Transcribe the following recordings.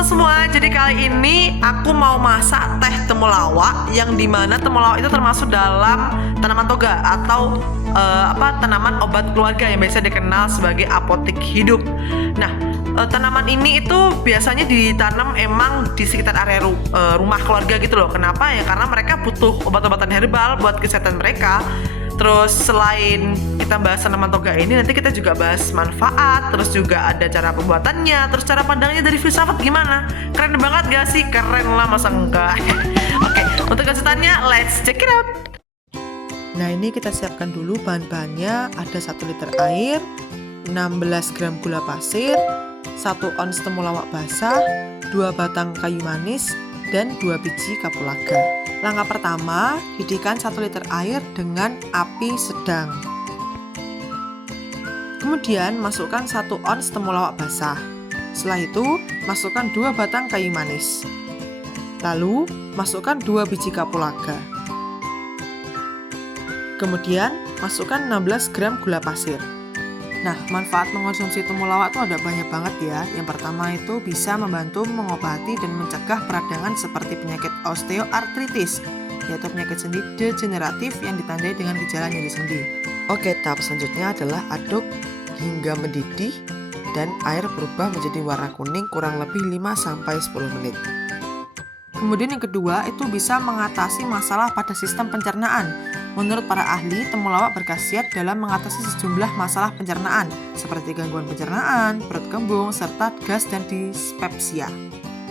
teman-teman semua, jadi kali ini aku mau masak teh temulawak, yang dimana temulawak itu termasuk dalam tanaman toga atau tanaman obat keluarga yang biasa dikenal sebagai apotek hidup. Nah, tanaman ini itu biasanya ditanam emang di sekitar area rumah keluarga gitu loh. Kenapa ya? Karena mereka butuh obat-obatan herbal buat kesehatan mereka. Terus selain kita bahas tanaman toga ini, nanti kita juga bahas manfaat, terus juga ada cara pembuatannya, terus cara pandangnya dari filsafat gimana. Keren banget gak sih? Keren lah, masa enggak? Oke, untuk kejutannya let's check it out. Nah, ini kita siapkan dulu bahan-bahannya. Ada 1 liter air, 16 gram gula pasir, 1 ons temulawak basah, 2 batang kayu manis, dan 2 biji kapulaga. Langkah pertama, didihkan 1 liter air dengan api sedang. Kemudian masukkan 1 ons temulawak basah. Setelah itu, masukkan 2 batang kayu manis. Lalu, masukkan 2 biji kapulaga. Kemudian, masukkan 16 gram gula pasir. Nah, manfaat mengonsumsi temulawak itu ada banyak banget ya. Yang pertama itu bisa membantu mengobati dan mencegah peradangan seperti penyakit osteoartritis, yaitu penyakit sendi degeneratif yang ditandai dengan gejala nyeri sendi. Oke, tahap selanjutnya adalah aduk hingga mendidih dan air berubah menjadi warna kuning kurang lebih 5-10 menit. Kemudian yang kedua itu bisa mengatasi masalah pada sistem pencernaan. Menurut para ahli, temulawak berkhasiat dalam mengatasi sejumlah masalah pencernaan seperti gangguan pencernaan, perut kembung, serta gas dan dispepsia.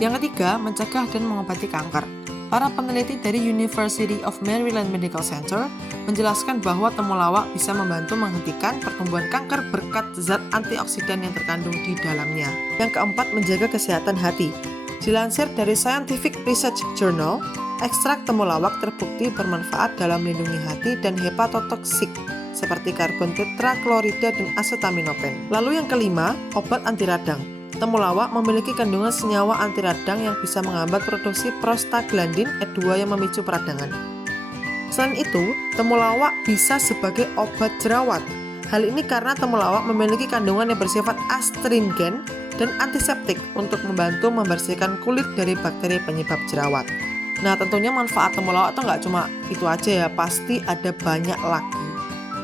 Yang ketiga, mencegah dan mengobati kanker. Para peneliti dari University of Maryland Medical Center menjelaskan bahwa temulawak bisa membantu menghentikan pertumbuhan kanker berkat zat antioksidan yang terkandung di dalamnya. Yang keempat, menjaga kesehatan hati. Dilansir dari Scientific Research Journal, ekstrak temulawak terbukti bermanfaat dalam melindungi hati dan hepatotoksik seperti karbon tetraklorida dan acetaminophen. Lalu yang kelima, obat anti radang. Temulawak memiliki kandungan senyawa anti radang yang bisa menghambat produksi prostaglandin E2 yang memicu peradangan. Selain itu, temulawak bisa sebagai obat jerawat. Hal ini karena temulawak memiliki kandungan yang bersifat astringen dan antiseptik untuk membantu membersihkan kulit dari bakteri penyebab jerawat. Nah, tentunya manfaat temulawak itu nggak cuma itu aja ya, pasti ada banyak lagi.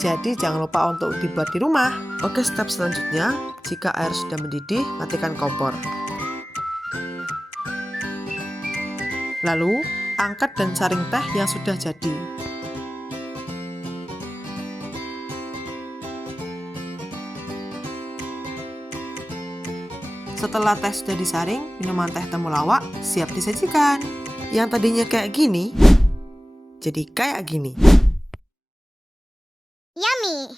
Jadi jangan lupa untuk dibuat di rumah. Oke, step selanjutnya, jika air sudah mendidih, matikan kompor. Lalu, angkat dan saring teh yang sudah jadi. Setelah teh sudah disaring, minuman teh temulawak siap disajikan. Yang tadinya kayak gini, jadi kayak gini. Yummy!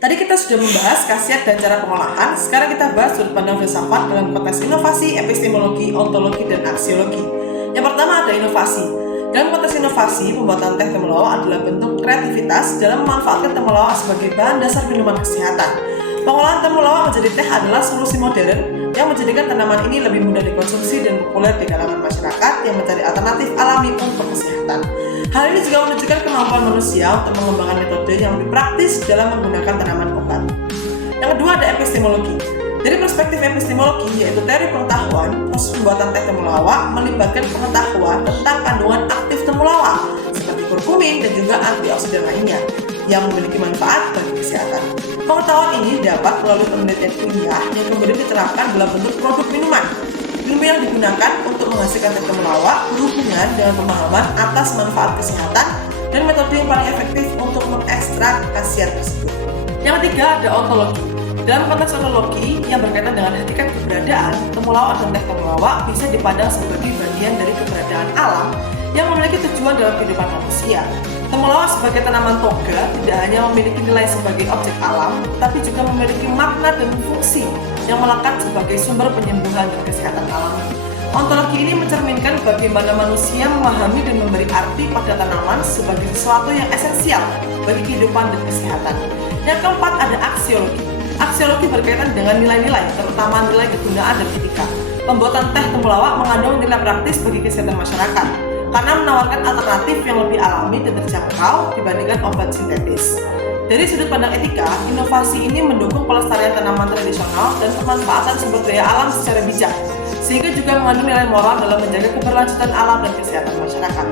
Tadi kita sudah membahas khasiat dan cara pengolahan. Sekarang kita bahas sudut pandang filsafat dalam konteks inovasi, epistemologi, ontologi, dan aksiologi. Yang pertama ada inovasi. Dalam konteks inovasi, pembuatan teh temulawak adalah bentuk kreativitas dalam memanfaatkan temulawak sebagai bahan dasar minuman kesehatan. Pengolahan temulawak menjadi teh adalah solusi modern yang menjadikan tanaman ini lebih mudah dikonsumsi dan populer di kalangan masyarakat yang mencari alternatif alami untuk kesehatan. Hal ini juga menunjukkan kemampuan manusia untuk mengembangkan metode yang lebih praktis dalam menggunakan tanaman obat. Yang kedua ada epistemologi. Dari perspektif epistemologi, yaitu teori pengetahuan, proses pembuatan teh temulawak melibatkan pengetahuan tentang kandungan aktif temulawak seperti kurkumin dan juga antioksidan lainnya yang memiliki manfaat bagi kesehatan. Pengetahuan ini dapat melalui penelitian ilmiah yang kemudian diterapkan dalam bentuk produk minuman. Ilmu yang digunakan untuk menghasilkan teh temulawak berhubungan dengan pemahaman atas manfaat kesehatan dan metode yang paling efektif untuk mengekstrak khasiat tersebut. Yang ketiga ada ontologi. Dalam konteks ontologi yang berkaitan dengan hakikat keberadaan, temulawak dan teh temulawak bisa dipandang sebagai bagian dari keberadaan alam yang memiliki tujuan dalam kehidupan manusia. Temulawak sebagai tanaman toga tidak hanya memiliki nilai sebagai objek alam, tapi juga memiliki makna dan fungsi yang melekat sebagai sumber penyembuhan dan kesehatan alami. Ontologi ini mencerminkan bagaimana manusia memahami dan memberi arti pada tanaman sebagai sesuatu yang esensial bagi kehidupan dan kesehatan. Yang keempat ada aksiologi. Aksiologi berkaitan dengan nilai-nilai, terutama nilai kegunaan dan etika. Pembuatan teh temulawak mengandung nilai praktis bagi kesehatan masyarakat, karena menawarkan alternatif yang lebih alami dan terjangkau dibandingkan obat sintetis. Dari sudut pandang etika, inovasi ini mendukung pelestarian tanaman tradisional dan pemanfaatan sumber daya alam secara bijak, sehingga juga mengandung nilai moral dalam menjaga keberlanjutan alam dan kesehatan masyarakat.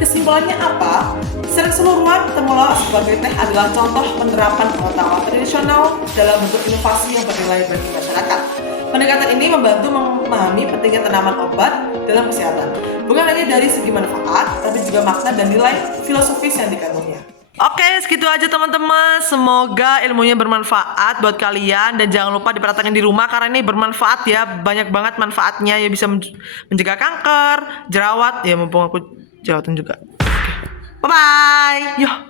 Kesimpulannya apa? Secara keseluruhan, temulawak sebagai teh adalah contoh penerapan pengetahuan tradisional dalam bentuk inovasi yang bernilai bagi masyarakat. Pendekatan ini membantu memahami pentingnya tanaman obat dalam kesehatan, bukan hanya dari segi manfaat, tapi juga makna dan nilai filosofis yang dikandungnya. Oke, segitu aja teman-teman. Semoga ilmunya bermanfaat buat kalian dan jangan lupa dipraktekkan di rumah karena ini bermanfaat ya. Banyak banget manfaatnya ya, bisa mencegah kanker, jerawat ya, mumpung aku jerawatan juga. Bye bye. Yo.